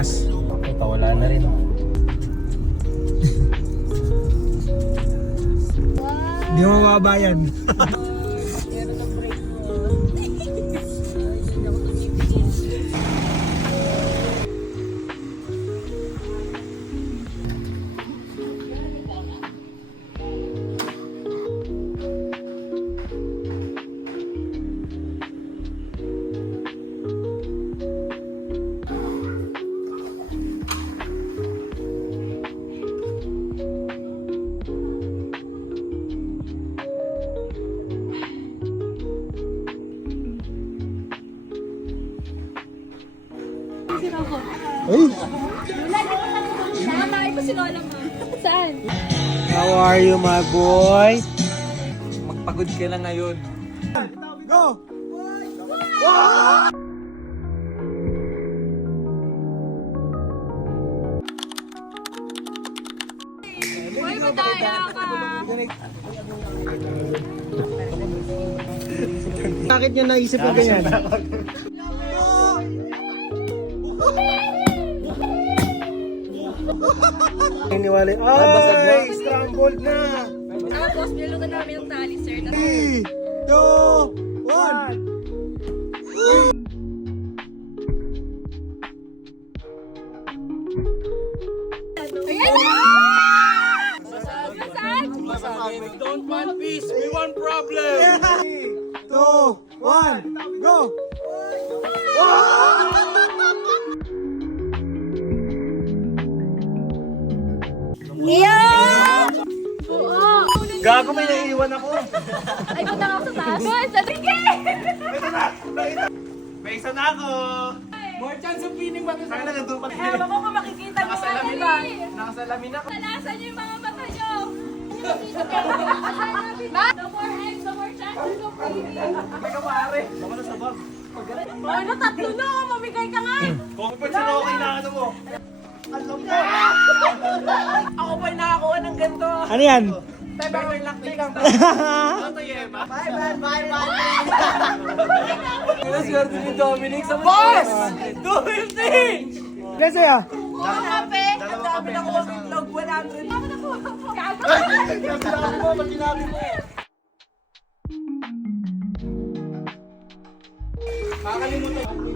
gas. Ito, wala na rin. Hindi mo mababayan. Ay! Nakakain ko si Lola mo. Saan? How are you, my boy? Magpagod ka na ngayon. Go! Uy, madaya ka. Bakit niya naisip mo ganyan? Iniwala. Ay! Scrambled na! Tapos, nilugan namin yung tali, sir. 3, 2, 1! Ayan na! Saan? We don't want peace, we want problem. 3, 2, 1, go! Yeah! Oo! Gago, may naiiwan ako. Ay, punta ka sa taas. Sige! May isa na ako. More chance of winning ba? Saan na nandun pa? Ewan ko kung makikita mo nga nila. Nakasalamin ako. Talasan niyo yung mga mata niyo. No more eggs, no more chances of winning. May kapare. Baka na sa bag. Ano, tatlo na. Mamigay ka nga. Kung ba't sino okay na ano mo? Ako ba'y nakakuha ng ganito? Ano yan? Better luck next time. Ano to, Yema? Bye. Pinaswerte ni Dominic sa boss! 250! Kasi ah. Ang kape. Ang dami na kuha ng vlog, 100. Ako na po. Gago. Sinabi mo, ba't sinabi mo? Kakalimutan.